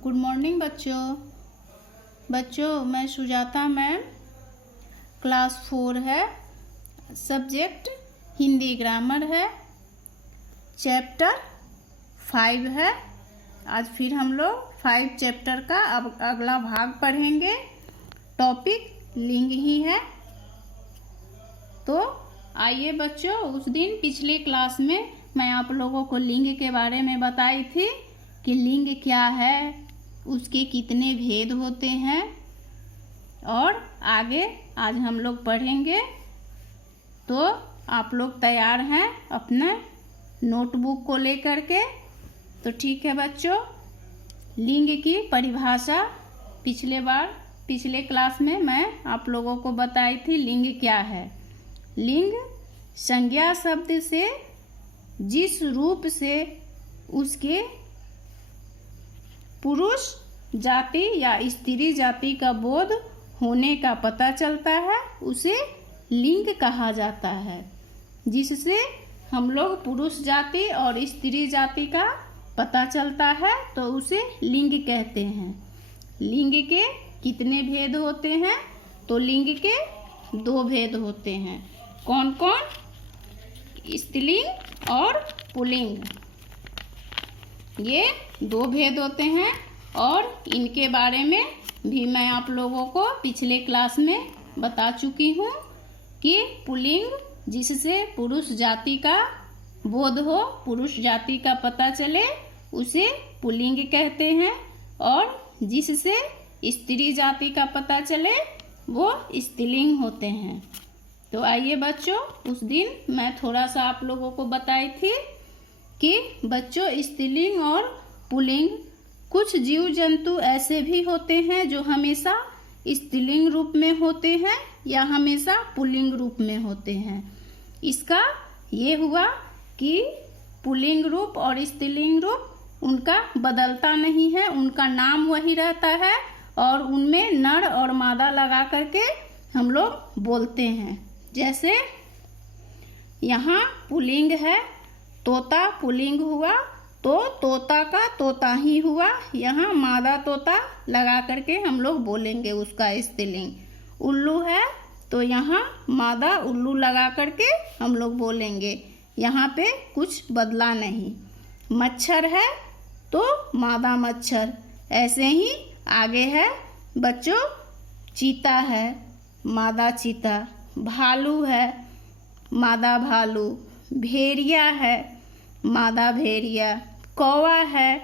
Good morning बच्चों मैं Sujata ma'am. Class 4 है, सब्जेक्ट हिंदी ग्रामर है, चैप्टर 5 है। आज फिर हम लोग 5 चैप्टर का अब अगला भाग पढ़ेंगे। टॉपिक लिंग ही है। तो आइए बच्चों, उस दिन पिछली क्लास में मैं आप लोगों को लिंग के बारे में बताई थी कि लिंग क्या है, उसके कितने भेद होते हैं, और आगे आज हम लोग पढ़ेंगे। तो आप लोग तैयार हैं अपने नोटबुक को लेकर के? तो ठीक है बच्चों, लिंग की परिभाषा पिछले क्लास में मैं आप लोगों को बताई थी। लिंग क्या है? लिंग संज्ञा शब्द से जिस रूप से उसके पुरुष जाति या स्त्री जाति का बोध होने का पता चलता है, उसे लिंग कहा जाता है। जिससे हम लोग पुरुष जाति और स्त्री जाति का पता चलता है तो उसे लिंग कहते हैं। लिंग के कितने भेद होते हैं? तो लिंग के 2 भेद होते हैं। कौन कौन? स्त्रीलिंग और पुल्लिंग। ये 2 भेद होते हैं और इनके बारे में भी मैं आप लोगों को पिछले क्लास में बता चुकी हूँ कि पुल्लिंग जिससे पुरुष जाति का बोध हो, पुरुष जाति का पता चले, उसे पुल्लिंग कहते हैं, और जिससे स्त्री जाति का पता चले वो स्त्रीलिंग होते हैं। तो आइए बच्चों, उस दिन मैं थोड़ा सा आप लोगों को बताई थी कि बच्चों स्त्रीलिंग और पुल्लिंग, कुछ जीव जंतु ऐसे भी होते हैं जो हमेशा स्त्रीलिंग रूप में होते हैं या हमेशा पुल्लिंग रूप में होते हैं। इसका ये हुआ कि पुल्लिंग रूप और स्त्रीलिंग रूप उनका बदलता नहीं है, उनका नाम वही रहता है और उनमें नर और मादा लगा करके हम लोग बोलते हैं। जैसे यहाँ पुल्लिंग है, तोता पुल्लिंग हुआ तो तोता का तोता ही हुआ। यहाँ मादा तोता लगा करके हम लोग बोलेंगे उसका स्त्रीलिंग। उल्लू है तो यहाँ मादा उल्लू लगा करके हम लोग बोलेंगे, यहाँ पे कुछ बदला नहीं। मच्छर है तो मादा मच्छर। ऐसे ही आगे है बच्चों, चीता है, मादा चीता। भालू है, मादा भालू। भेड़िया है, मादा भेड़िया। कौवा है,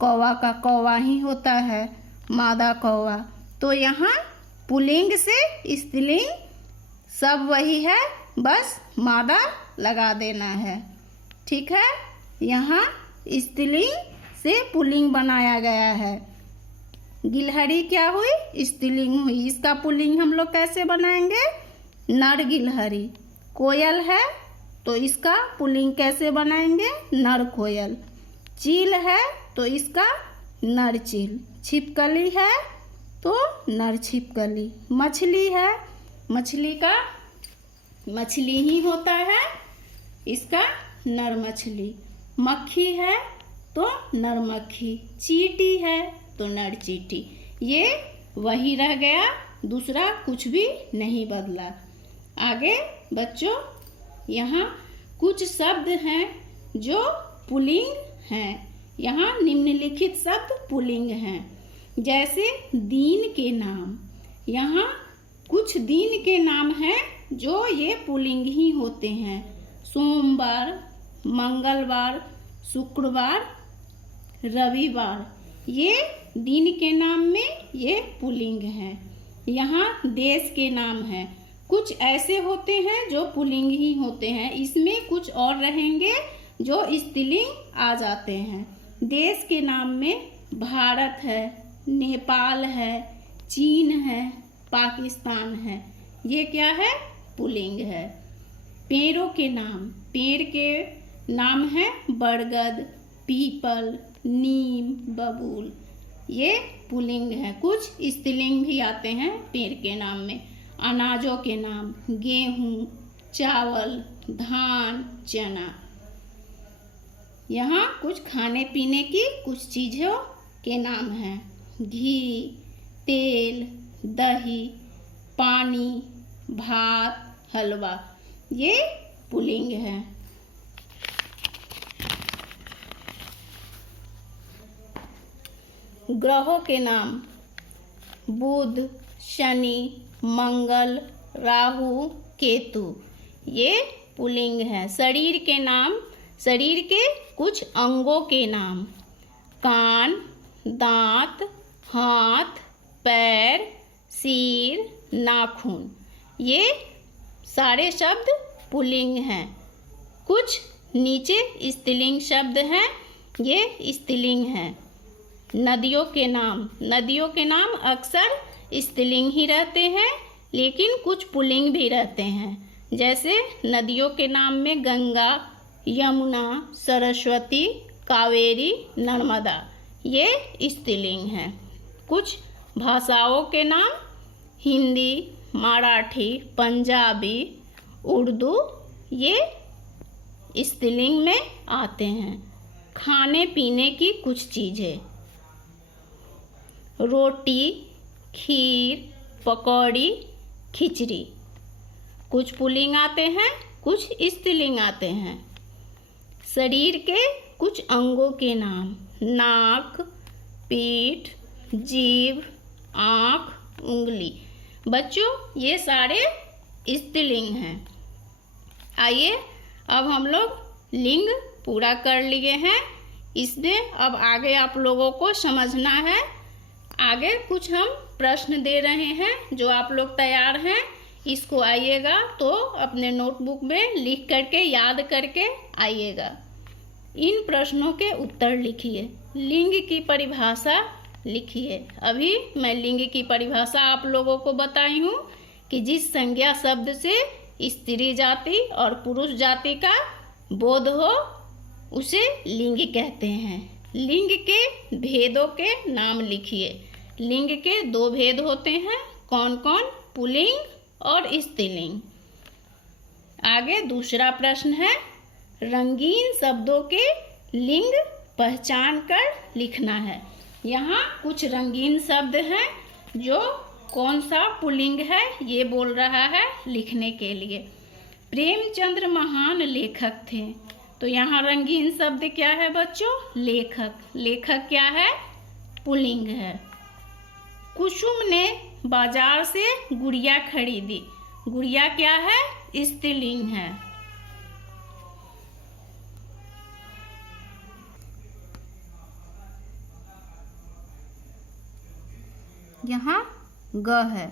कौवा का कौवा ही होता है, मादा कौवा। तो यहाँ पुल्लिंग से स्त्रीलिंग सब वही है, बस मादा लगा देना है। ठीक है, यहाँ स्त्रीलिंग से पुल्लिंग बनाया गया है। गिलहरी क्या हुई? स्त्रीलिंग हुई। इसका पुल्लिंग हम लोग कैसे बनाएंगे? नर गिलहरी। कोयल है तो इसका पुल्लिंग कैसे बनाएंगे? नर कोयल। चील है तो इसका नर चील। छिपकली है तो नर छिपकली। मछली है, मछली का मछली ही होता है, इसका नर मछली। मक्खी है तो नर मक्खी। चींटी है तो नर चींटी। ये वही रह गया, दूसरा कुछ भी नहीं बदला। आगे बच्चों, यहाँ कुछ शब्द हैं जो पुल्लिंग हैं। यहाँ निम्नलिखित शब्द पुल्लिंग हैं। जैसे दिन के नाम। यहाँ कुछ दिन के नाम हैं जो ये पुल्लिंग ही होते हैं। सोमवार, मंगलवार, शुक्रवार, रविवार। ये दिन के नाम में ये पुल्लिंग हैं। यहाँ देश के नाम हैं। कुछ ऐसे होते हैं जो पुल्लिंग ही होते हैं, इसमें कुछ और रहेंगे जो स्त्रीलिंग आ जाते हैं। देश के नाम में भारत है, नेपाल है, चीन है, पाकिस्तान है। ये क्या है? पुल्लिंग है। पेड़ों के नाम। पेड़ के नाम है बरगद, पीपल, नीम, बबूल। ये पुल्लिंग है। कुछ स्त्रीलिंग भी आते हैं पेड़ के नाम में। अनाजों के नाम। गेहूँ, चावल, धान, चना। यहाँ कुछ खाने पीने की कुछ चीज़ों के नाम हैं। घी, तेल, दही, पानी, भात, हलवा, ये पुल्लिंग है। ग्रहों के नाम बुध, शनि, मंगल, राहु, केतु, ये पुल्लिंग है। शरीर के नाम, शरीर के कुछ अंगों के नाम कान, दांत, हाथ, पैर, सिर, नाखून, ये सारे शब्द पुल्लिंग हैं। कुछ नीचे स्त्रीलिंग शब्द हैं, ये स्त्रीलिंग हैं। नदियों के नाम, नदियों के नाम अक्सर स्त्रीलिंग ही रहते हैं, लेकिन कुछ पुल्लिंग भी रहते हैं। जैसे नदियों के नाम में गंगा, यमुना, सरस्वती, कावेरी, नर्मदा, ये स्त्रीलिंग हैं। कुछ भाषाओं के नाम हिंदी, मराठी, पंजाबी, उर्दू, ये स्त्रीलिंग में आते हैं। खाने पीने की कुछ चीज़ें रोटी, खीर, पकौड़ी, खिचड़ी, कुछ पुल्लिंग आते हैं, कुछ स्त्रीलिंग आते हैं। शरीर के कुछ अंगों के नाम नाक, पीठ, जीभ, आँख, उंगली, बच्चों ये सारे स्त्रीलिंग हैं। आइए अब हम लोग लिंग पूरा कर लिए हैं, इसमें अब आगे आप लोगों को समझना है। आगे कुछ हम प्रश्न दे रहे हैं, जो आप लोग तैयार हैं इसको आइएगा तो अपने नोटबुक में लिख करके याद करके आइएगा। इन प्रश्नों के उत्तर लिखिए, लिंग की परिभाषा लिखिए। अभी मैं लिंग की परिभाषा आप लोगों को बताई हूँ कि जिस संज्ञा शब्द से स्त्री जाति और पुरुष जाति का बोध हो उसे लिंग कहते हैं। लिंग के भेदों के नाम लिखिए। लिंग के दो भेद होते हैं, कौन कौन? पुल्लिंग और स्त्रीलिंग। आगे दूसरा प्रश्न है, रंगीन शब्दों के लिंग पहचान कर लिखना है। यहाँ कुछ रंगीन शब्द हैं, जो कौन सा पुल्लिंग है ये बोल रहा है लिखने के लिए। प्रेमचंद्र महान लेखक थे, तो यहाँ रंगीन शब्द क्या है बच्चों? लेखक। लेखक क्या है? पुल्लिंग है। कुसुम ने बाजार से गुड़िया खरीदी, गुड़िया क्या है? स्त्रीलिंग है। यहाँ ग है।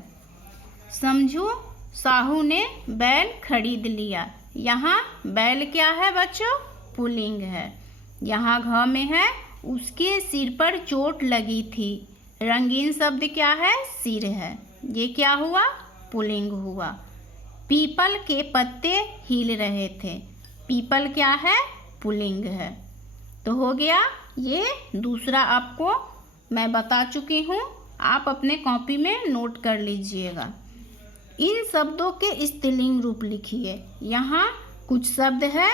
समझू साहू ने बैल खरीद लिया, यहाँ बैल क्या है बच्चों? पुल्लिंग है। यहाँ घ में है, उसके सिर पर चोट लगी थी। रंगीन शब्द क्या है? सिर है। ये क्या हुआ? पुल्लिंग हुआ। पीपल के पत्ते हिल रहे थे, पीपल क्या है? पुल्लिंग है। तो हो गया। ये दूसरा आपको मैं बता चुकी हूँ, आप अपने कॉपी में नोट कर लीजिएगा। इन शब्दों के स्त्रीलिंग रूप लिखिए। यहाँ कुछ शब्द है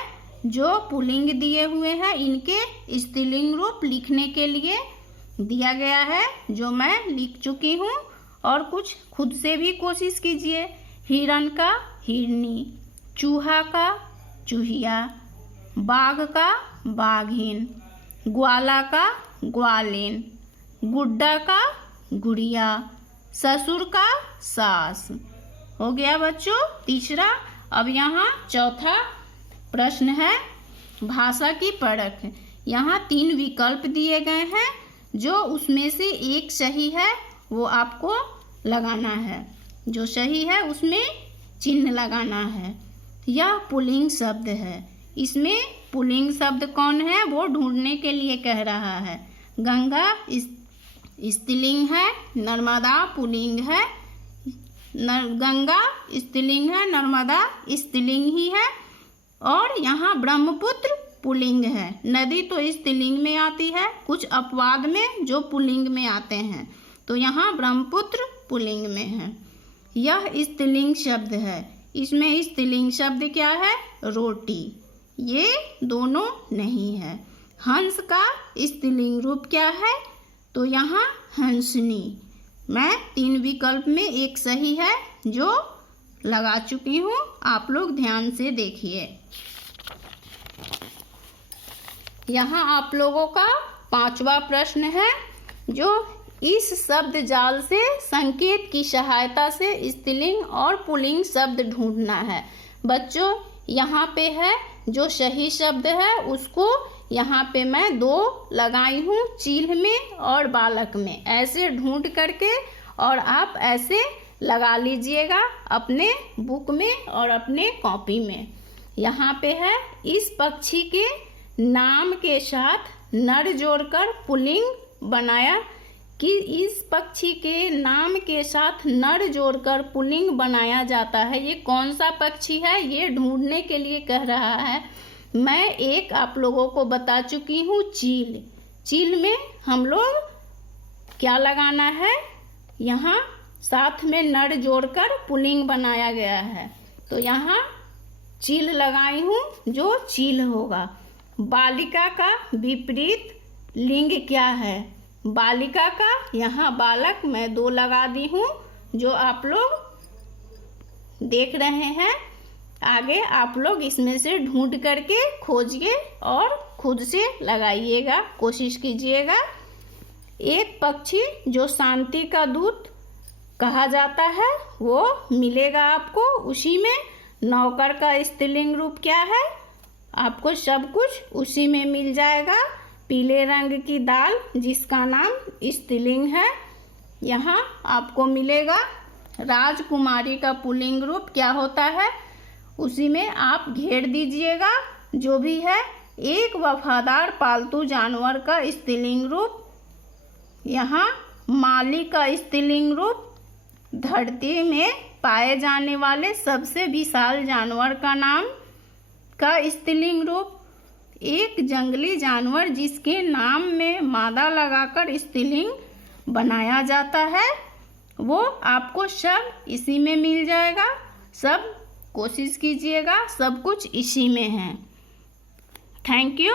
जो पुल्लिंग दिए हुए हैं, इनके स्त्रीलिंग रूप लिखने के लिए दिया गया है, जो मैं लिख चुकी हूँ। और कुछ खुद से भी कोशिश कीजिए। हिरण का हिरनी, चूहा का चूहिया, बाघ का बाघिन, ग्वाला का ग्वालिन, गुड्डा का गुड़िया, ससुर का सास। हो गया बच्चों तीसरा। अब यहाँ चौथा प्रश्न है, भाषा की परख। यहाँ 3 विकल्प दिए गए हैं, जो उसमें से एक सही है वो आपको लगाना है। जो सही है उसमें चिन्ह लगाना है। यह पुल्लिंग शब्द है, इसमें पुल्लिंग शब्द कौन है वो ढूंढने के लिए कह रहा है। गंगा स्त्रीलिंग है, नर्मदा पुल्लिंग है। गंगा स्त्रीलिंग है, नर्मदा स्त्रीलिंग ही है। और यहाँ ब्रह्मपुत्र पुल्लिंग है। नदी तो स्त्रीलिंग में आती है, कुछ अपवाद में जो पुल्लिंग में आते हैं, तो यहाँ ब्रह्मपुत्र पुल्लिंग में है। यह स्त्रीलिंग शब्द है, इसमें स्त्रीलिंग शब्द क्या है? रोटी। ये दोनों नहीं है। हंस का स्त्रीलिंग रूप क्या है? तो यहाँ हंसनी। मैं 3 विकल्प में एक सही है जो लगा चुकी हूँ, आप लोग ध्यान से देखिए। यहाँ आप लोगों का 5वां प्रश्न है, जो इस शब्द जाल से संकेत की सहायता से स्त्रीलिंग और पुल्लिंग शब्द ढूंढना है। बच्चों, यहाँ पे है जो सही शब्द है उसको यहाँ पे मैं 2 लगाई हूँ, चील में और बालक में। ऐसे ढूंढ करके और आप ऐसे लगा लीजिएगा अपने बुक में और अपने कॉपी में। यहाँ पे है इस पक्षी के नाम के साथ नर जोड़कर पुल्लिंग बनाया कि इस पक्षी के नाम के साथ नर जोड़कर पुल्लिंग बनाया जाता है। ये कौन सा पक्षी है ये ढूंढने के लिए कह रहा है। मैं एक आप लोगों को बता चुकी हूँ, चील। चील में हम लोग क्या लगाना है, यहाँ साथ में नर जोड़कर पुल्लिंग बनाया गया है, तो यहाँ चील लगाई हूँ जो चील होगा। बालिका का विपरीत लिंग क्या है, बालिका का यहाँ बालक मैं 2 लगा दी हूँ, जो आप लोग देख रहे हैं। आगे आप लोग इसमें से ढूंढ करके खोजिए और खुद से लगाइएगा, कोशिश कीजिएगा। एक पक्षी जो शांति का दूत कहा जाता है वो मिलेगा आपको, उसी में नौकर का स्त्रीलिंग रूप क्या है, आपको सब कुछ उसी में मिल जाएगा। पीले रंग की दाल जिसका नाम स्त्रीलिंग है, यहाँ आपको मिलेगा। राजकुमारी का पुल्लिंग रूप क्या होता है, उसी में आप घेर दीजिएगा जो भी है। एक वफादार पालतू जानवर का स्त्रीलिंग रूप, यहाँ माली का स्त्रीलिंग रूप। धरती में पाए जाने वाले सबसे विशाल जानवर का नाम का स्त्रीलिंग रूप। एक जंगली जानवर जिसके नाम में मादा लगाकर स्त्रीलिंग बनाया जाता है, वो आपको सब इसी में मिल जाएगा। सब कोशिश कीजिएगा, सब कुछ इसी में है। Thank you.